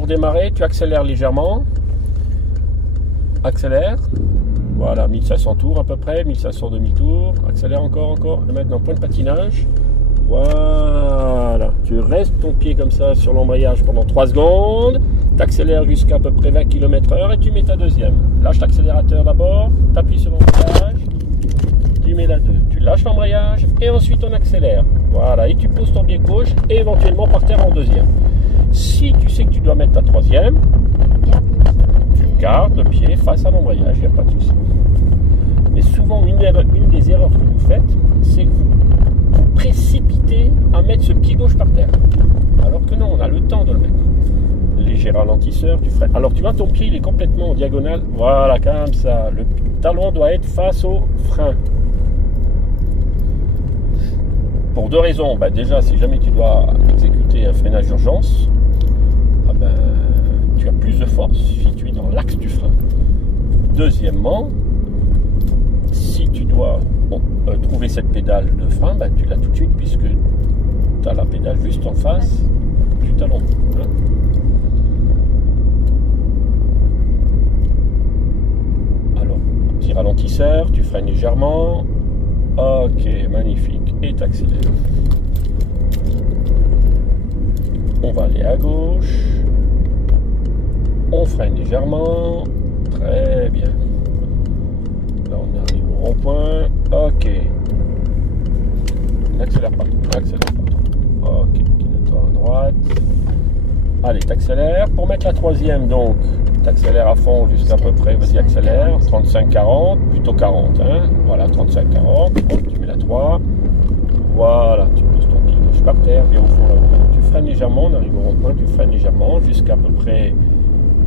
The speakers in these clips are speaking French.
pour démarrer, tu accélères légèrement. Accélère. Voilà, 1500 tours à peu près, 1500 demi-tours. Accélère encore. Et maintenant, point de patinage. Voilà. Tu restes ton pied comme ça sur l'embrayage pendant 3 secondes. Tu accélères jusqu'à peu près 20 km/h et tu mets ta deuxième. Lâche l'accélérateur d'abord, tu appuies sur l'embrayage, tu mets la 2. Tu lâches l'embrayage et ensuite on accélère. Voilà, et tu poses ton pied gauche et éventuellement par terre en deuxième. Si tu sais que tu dois mettre ta troisième, tu gardes le pied face à l'embrayage, il n'y a pas de souci. Mais souvent, une des erreurs que vous faites, c'est que vous précipitez à mettre ce pied gauche par terre. Alors que non, on a le temps de le mettre. Léger ralentisseur, tu freines. Alors tu vois, ton pied il est complètement en diagonale. Voilà, comme ça. Le talon doit être face au frein. Pour 2 raisons. Bah, déjà, si jamais tu dois exécuter un freinage d'urgence, tu as plus de force si tu es dans l'axe du frein. Deuxièmement, si tu dois trouver cette pédale de frein, tu l'as tout de suite puisque tu as la pédale juste en face du talon. Hein. Alors, petit ralentisseur, tu freines légèrement. Ok, magnifique. Et tu accélères. On va aller à gauche. On freine légèrement. Très bien. Là, on arrive au rond-point. Ok. N'accélère pas. Ok. Clignotant à droite. Allez, t'accélères. Pour mettre la troisième, donc, t'accélères à fond jusqu'à peu près. Vas-y, accélère. 35-40. Plutôt 40. Hein. Voilà, 35-40. Tu mets la 3. Voilà. Tu poses ton pied gauche par terre. Bien au fond là-haut. Tu freines légèrement. On arrive au rond-point. Tu freines légèrement jusqu'à peu près.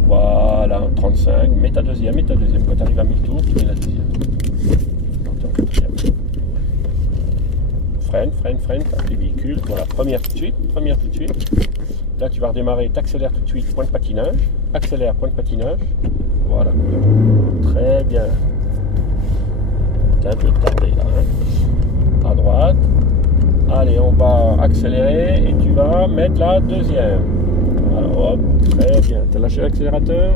Voilà, 35, mets ta deuxième. Quand tu arrives à 1000 tours, tu mets la deuxième. Freine, t'as tes véhicules. Voilà, première tout de suite. Là, tu vas redémarrer, t'accélères tout de suite, point de patinage. Accélère, point de patinage. Voilà. Très bien. T'as un peu tardé là. Hein. À droite. Allez, on va accélérer et tu vas mettre la deuxième. Alors hop, très bien. Tu as lâché l'accélérateur.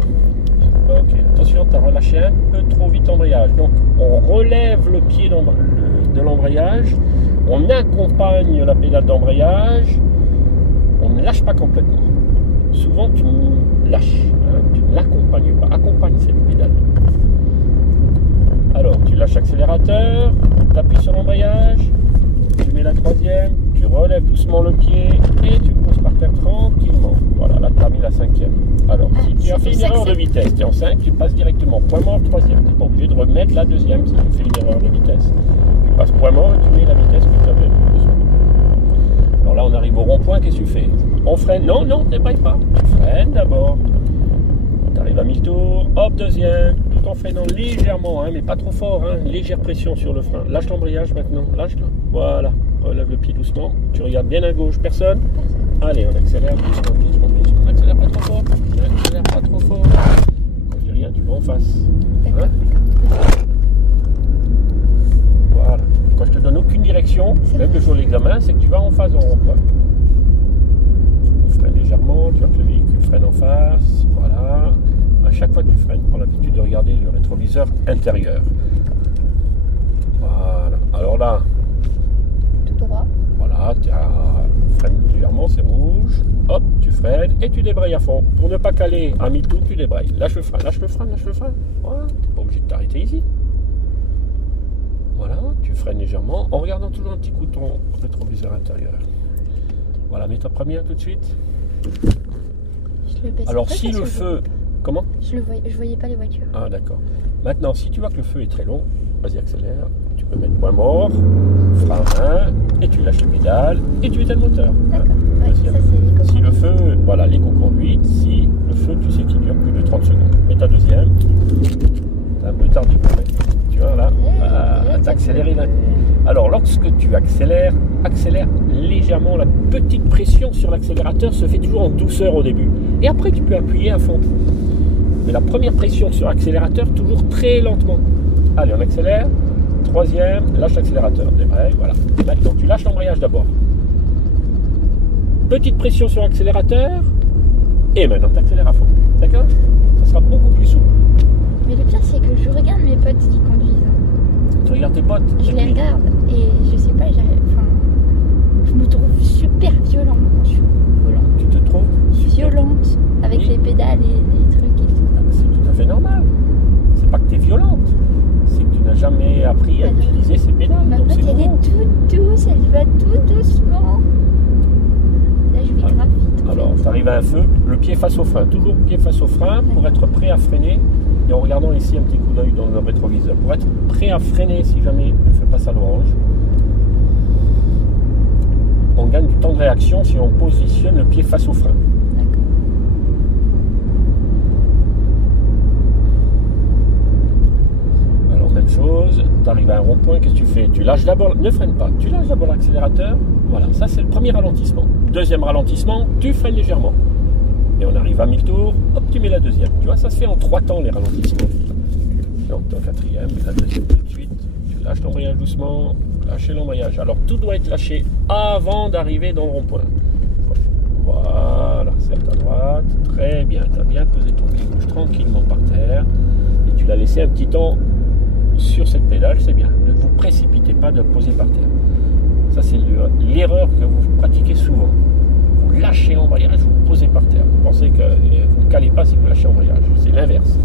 Ok, attention, tu as relâché un peu trop vite l'embrayage. Donc on relève le pied de l'embrayage, on accompagne la pédale d'embrayage, on ne lâche pas complètement. Souvent tu lâches, hein, tu ne l'accompagnes pas. Accompagne cette pédale. Alors tu lâches l'accélérateur, tu appuies sur l'embrayage, tu mets la troisième, tu relèves doucement le pied et tu poses par terre tranquillement. Voilà, là tu as mis la cinquième. Alors, si tu as fait une erreur de vitesse, tu es en 5, tu passes directement point mort, troisième. Tu n'es pas obligé de remettre la deuxième si tu fais une erreur de vitesse. Tu passes point mort et tu mets la vitesse que tu avais besoin. Alors là, on arrive au rond-point, qu'est-ce que tu fais? On freine? Non, ne débraille pas. Tu freines d'abord. Tu arrives à 1000 tours, hop, deuxième, tout en freinant légèrement, hein, mais pas trop fort, hein, légère pression sur le frein. Lâche l'embrayage maintenant, lâche-le. Voilà, relève le pied doucement. Tu regardes bien à gauche, personne. Allez, on accélère doucement. On accélère pas trop fort. Quand je dis rien, tu vas en face. Hein? Voilà. Quand je te donne aucune direction, même le jour de l'examen, c'est que tu vas en face au rond-point. On freine légèrement, tu vois que le véhicule freine en face. Voilà. À chaque fois que tu freines, prends l'habitude de regarder le rétroviseur intérieur. Voilà. Alors là. Tout droit. Voilà, tu freines légèrement, c'est rouge. Hop, tu freines et tu débrayes à fond. Pour ne pas caler à mi-tour, tu débrayes. Lâche le frein. Voilà, tu n'es pas obligé de t'arrêter ici. Voilà, tu freines légèrement en regardant toujours un petit coup ton rétroviseur intérieur. Voilà, mets ta première tout de suite. Alors si le feu... Comment? Je voyais pas les voitures. Ah d'accord. Maintenant, si tu vois que le feu est très long, vas-y accélère. Tu peux mettre point mort, frein 1, et tu lâches les pédales, et tu éteins le moteur. D'accord. Ouais, si le feu, voilà, l'éco-conduite, si le feu, tu sais qu'il dure plus de 30 secondes. Mets ta deuxième. T'es un peu tardif. Tu vois là, t'as accéléré là. Alors lorsque tu accélères, accélère légèrement. La petite pression sur l'accélérateur se fait toujours en douceur au début. Et après tu peux appuyer à fond. Mais la première pression sur l'accélérateur, toujours très lentement. Allez, on accélère. Troisième, lâche l'accélérateur. Débraye, voilà. Maintenant, tu lâches l'embrayage d'abord. Petite pression sur l'accélérateur. Et maintenant, tu accélères à fond. D'accord? Ça sera beaucoup plus souple. Mais le pire, c'est que je regarde mes potes qui conduisent. Tu regardes tes potes. Je et les puis- regarde et je sais pas, je me trouve super violente quand je suis au volant. Tu te trouves super. Violente avec Oui. les pédales et les trucs et tout. C'est tout à fait normal. C'est pas que tu es violente. C'est que tu n'as jamais appris à Alors, utiliser ces pédales. Ma Donc pote, c'est elle nouveau. est toute douce, elle va tout doucement. Là, je vais Ah. grave vite. en Alors, fait. tu arrives à un feu, le pied face au frein. Toujours pied face au frein pour être prêt à freiner. Et en regardant ici un petit coup d'œil dans le rétroviseur. Pour être prêt à freiner si jamais le feu passe à l'orange. On gagne du temps de réaction si on positionne le pied face au frein. D'accord. Alors même chose, tu arrives à un rond-point, qu'est-ce que tu fais? Tu lâches d'abord, ne freine pas, tu lâches d'abord l'accélérateur, voilà, ça c'est le premier ralentissement. Deuxième ralentissement, tu freines légèrement. Et on arrive à 1000 tours, hop, tu mets la deuxième. Tu vois, ça se fait en 3 temps les ralentissements. Donc ton quatrième, la deuxième tout de suite, tu lâches l'embrayage doucement, lâcher l'embrayage. Alors tout doit être lâché avant d'arriver dans le rond-point. Voilà, serre à droite, très bien, tu as bien posé ton pied gauche tranquillement par terre. Et tu l'as laissé un petit temps sur cette pédale, c'est bien. Ne vous précipitez pas de le poser par terre. Ça, c'est l'erreur que vous pratiquez souvent. Vous lâchez l'embrayage, vous le posez par terre. Vous pensez que vous ne calez pas si vous lâchez l'embrayage. C'est l'inverse.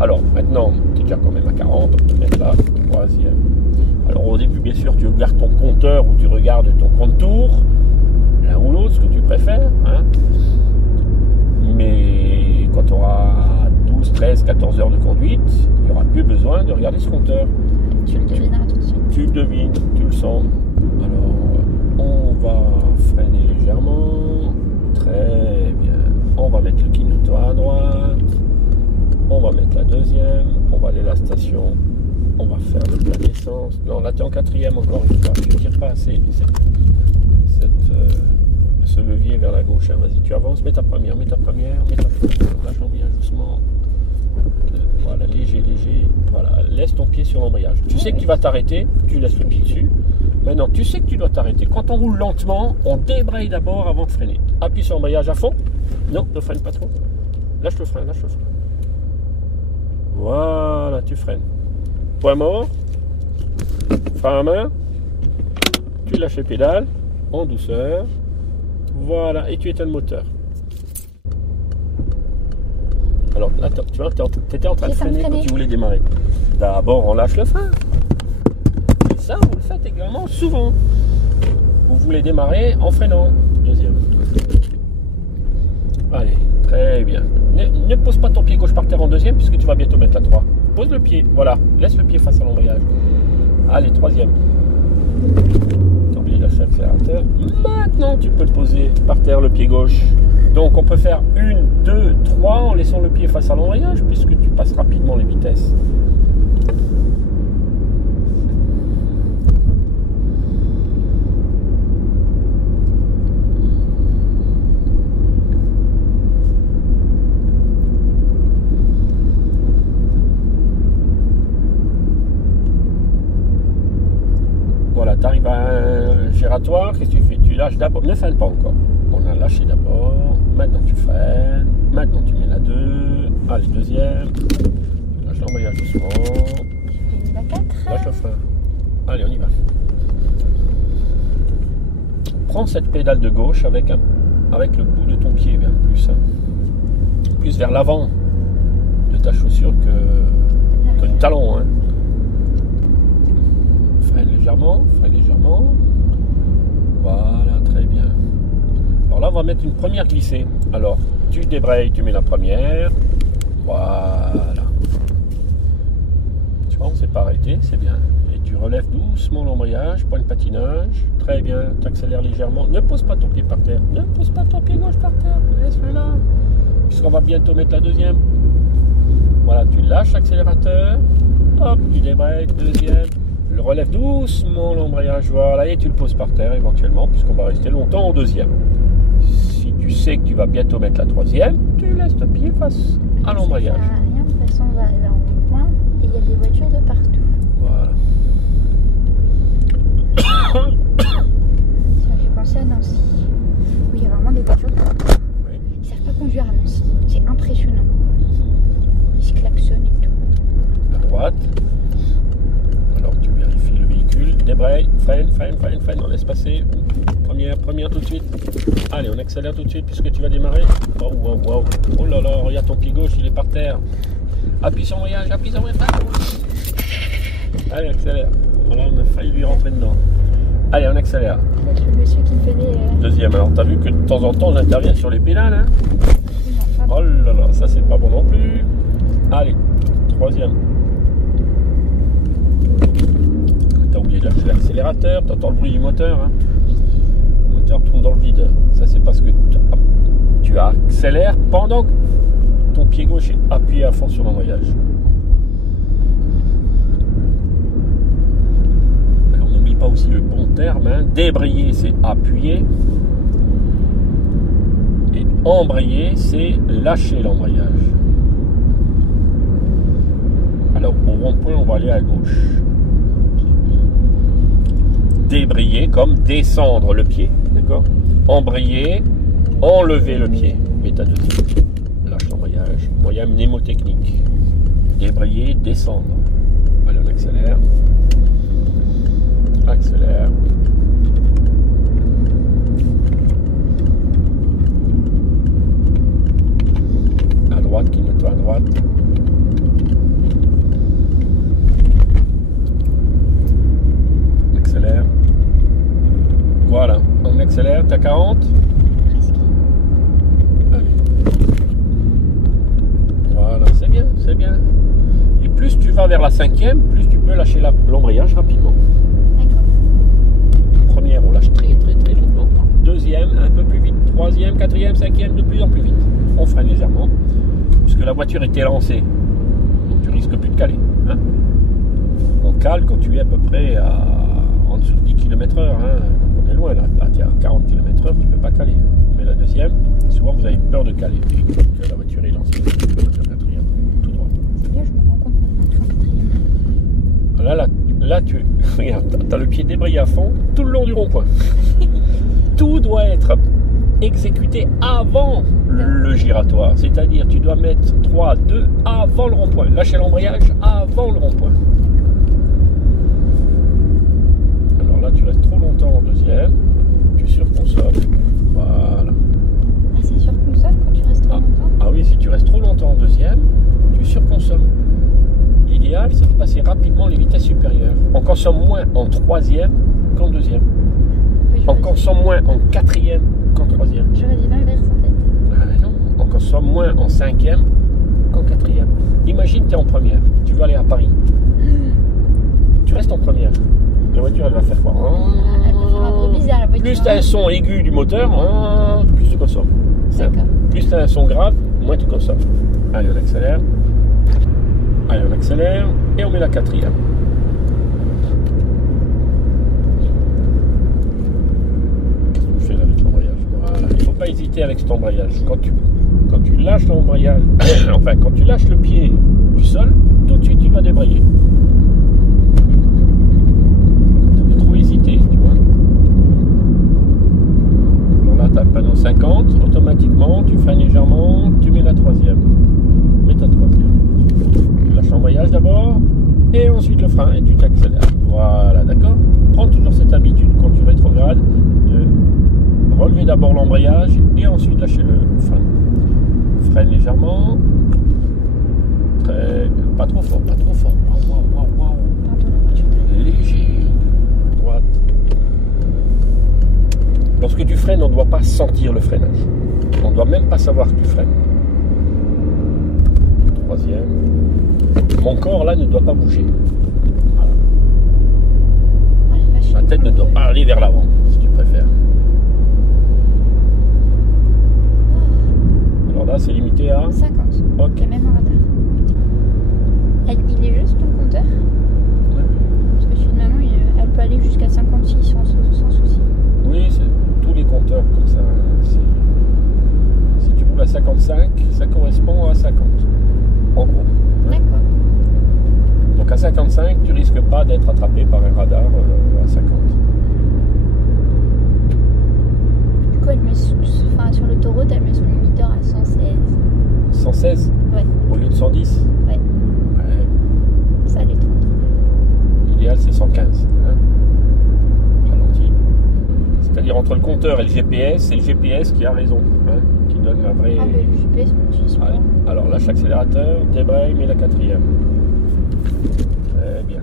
Alors, maintenant, tu es déjà quand même à 40, on peut mettre là, troisième. Alors, au début, bien sûr, tu regardes ton compteur ou tu regardes ton compte tour, l'un ou l'autre, ce que tu préfères. Hein. Mais quand tu auras 12, 13, 14 heures de conduite, il n'y aura plus besoin de regarder ce compteur. Tu le devineras tout de suite. Tu le devines, tu le sens. Alors, on va freiner légèrement. Très bien. On va mettre le clignotant à droite. On va mettre la deuxième. On va aller à la station. On va faire le plein d'essence. Non, là, tu es en quatrième encore une fois. Tu ne tires pas assez ce levier vers la gauche. Hein. Vas-y, tu avances. Mets ta première. Lâche l'embrayage doucement. Voilà, léger. Voilà, laisse ton pied sur l'embrayage. Tu sais que tu vas t'arrêter, tu laisses le pied dessus. Maintenant, tu sais que tu dois t'arrêter. Quand on roule lentement, on débraye d'abord avant de freiner. Appuie sur l'embrayage à fond. Non, ne freine pas trop. Lâche le frein. Voilà, tu freines. Point mort. Frein à main. Tu lâches les pédales en douceur. Voilà, et tu éteins le moteur. Alors là, tu vois, tu étais en train de freiner quand tu voulais démarrer. D'abord, on lâche le frein. Et ça, vous le faites également souvent. Vous voulez démarrer en freinant. Deuxième. Allez, très bien. Ne pose pas ton pied gauche par terre en deuxième puisque tu vas bientôt mettre la 3. Pose le pied, voilà. Laisse le pied face à l'embrayage. Allez, troisième. T'as oublié de lâcher l'accélérateur. Maintenant, tu peux le poser par terre, le pied gauche. Donc, on peut faire 1, 2, 3 en laissant le pied face à l'embrayage puisque tu passes rapidement les vitesses. Voilà, tu arrives à un giratoire, qu'est-ce que tu fais? Tu lâches d'abord, ne freine pas encore. On a lâché d'abord, maintenant tu freines, maintenant tu mets la 2, allez, deuxième, lâche l'embrayage doucement, Et la 4. lâche le frein, allez, on y va. Prends cette pédale de gauche avec le bout de ton pied, bien plus vers l'avant de ta chaussure que du talon. Hein. Freine légèrement. Voilà, très bien. Alors là, on va mettre une première glissée. Alors, tu débrayes, tu mets la première. Voilà. Tu vois, on ne s'est pas arrêté, c'est bien. Et tu relèves doucement l'embrayage, point de patinage. Très bien, tu accélères légèrement. Ne pose pas ton pied par terre. Ne pose pas ton pied gauche par terre. Laisse-le là. Puisqu'on va bientôt mettre la deuxième. Voilà, tu lâches l'accélérateur. Hop, tu débrayes, deuxième. Le relève doucement l'embrayage, voilà, et tu le poses par terre éventuellement, puisqu'on va rester longtemps en deuxième. Si tu sais que tu vas bientôt mettre la troisième, tu laisses ton pied face à l'embrayage. Ça sert à rien, de toute façon, on va arriver en rond-point et il y a des voitures de partout. Voilà. Ça me fait penser à Nancy, où il y a vraiment des voitures de partout. Oui. Ils savent pas conduire à Nancy. C'est impressionnant. Ils se klaxonnent et tout. À droite. Alors tu vérifies le véhicule, débraye, freine, on laisse passer. Première tout de suite. Allez, on accélère tout de suite puisque tu vas démarrer. Oh, wow. Oh là là, regarde ton pied gauche, il est par terre. Appuie sur voyage. Allez, accélère. Voilà, on a failli lui rentrer dedans. Allez, on accélère. C'est le monsieur qui me fait des... Deuxième, alors t'as vu que de temps en temps j'interviens sur les pédales, hein? Non, Oh là là, ça c'est pas bon non plus. Allez, troisième. T'as oublié de lâcher l'accélérateur, t'entends le bruit du moteur, hein? Le moteur tourne dans le vide. Ça c'est parce que tu accélères pendant que ton pied gauche est appuyé à fond sur l'embrayage. Alors n'oublie pas aussi le bon terme, hein? Débrayer c'est appuyer. Et embrayer c'est lâcher l'embrayage. Alors au rond-point on va aller à gauche. Débrayer comme descendre le pied, d'accord? Embrayer, enlever le pied. État de vie. Lâche l'embrayage. Moyen mnémotechnique. Débrayer, descendre. Allez, on accélère. Accélère. À droite, clignotant à droite. Accélère. Voilà, on accélère, t'as 40. Presque. Allez. Voilà, c'est bien. Et plus tu vas vers la cinquième, plus tu peux lâcher l'embrayage rapidement. D'accord. Première, on lâche très longtemps. Deuxième, un peu plus vite. Troisième, quatrième, cinquième, de plus en plus vite. On freine légèrement, puisque la voiture était lancée. Donc tu risques plus de caler. Hein? On cale quand tu es à peu près en dessous de 10 km/h. Hein? Donc on est loin là. Tu es à 40 km/h, tu ne peux pas caler. Mais la deuxième, souvent vous avez peur de caler. Et quand la voiture est lancée, tu peux la quatrième, tout droit. C'est bien, je me rends compte maintenant que je suis en quatrième. Là tu regarde, tu as le pied débrayé à fond tout le long du rond-point. Tout doit être exécuté avant le giratoire. C'est-à-dire tu dois mettre 3, 2 avant le rond-point. Lâcher l'embrayage avant le rond-point. Alors là tu restes trop longtemps en deuxième. Tu surconsommes. Voilà. Ah, c'est surconsomme quand tu restes trop longtemps? Ah oui, si tu restes trop longtemps en deuxième, tu surconsommes. L'idéal, c'est de passer rapidement les vitesses supérieures. On consomme moins en troisième qu'en deuxième. Oui, On consomme moins en quatrième qu'en troisième. J'aurais dit l'inverse en fait. Ah mais non, on consomme moins en cinquième qu'en quatrième. Imagine tu es en première, tu veux aller à Paris. Tu restes en première. La voiture, elle va faire quoi? Elle va faire un bruit bizarre la voiture. Plus tu as un son aigu du moteur, plus tu consommes. D'accord. Plus tu as un son grave, moins tu consommes. Allez, on accélère. Allez, on accélère et on met la quatrième. Qu'est-ce que tu fais là avec l'embrayage? Voilà. Il ne faut pas hésiter avec cet embrayage. Quand tu lâches l'embrayage, enfin quand tu lâches le pied du sol, tout de suite tu vas débrayer. Tu vas trop hésiter, tu vois. Alors là, tu as le panneau 50, automatiquement, tu freines légèrement, tu mets la troisième. Mets ta troisième. Tu lâches l'embrayage d'abord et ensuite le frein et tu t'accélères. Voilà, d'accord? Prends toujours cette habitude quand tu rétrogrades de relever d'abord l'embrayage et ensuite lâcher le frein. Freine légèrement. Pas trop fort, pas trop fort. Waouh. Pardon, la voiture. Léger. Droite. Lorsque tu freines, on ne doit pas sentir le freinage. On ne doit même pas savoir que tu freines. Troisième. Mon corps là ne doit pas bouger. Voilà. Oh, la vache. La tête ne doit pas aller vers l'avant, si tu préfères. Alors là, c'est limité à 50. Ok. Il y a même un radar. Il est juste ton compteur? Ouais. Parce que celui de maman, elle peut aller jusqu'à 56 sans souci. Oui, c'est tous les compteurs comme ça. Si tu roules à 55, ça correspond à 50. En gros. D'accord. Donc à 55, tu risques pas d'être attrapé par un radar à 50. elle met sur l'autoroute, elle met son limiteur à 116. 116 Ouais. au lieu de 110. Ouais. Ouais. Ça, elle est tranquille. L'idéal, c'est 115. Hein. Ralenti. C'est-à-dire entre le compteur et le GPS, c'est le GPS qui a raison, hein, qui donne la vraie... Ah, ben le GPS, on l'utilise pas. Allez. Alors lâche l'accélérateur, débraye, mets la quatrième. Très bien.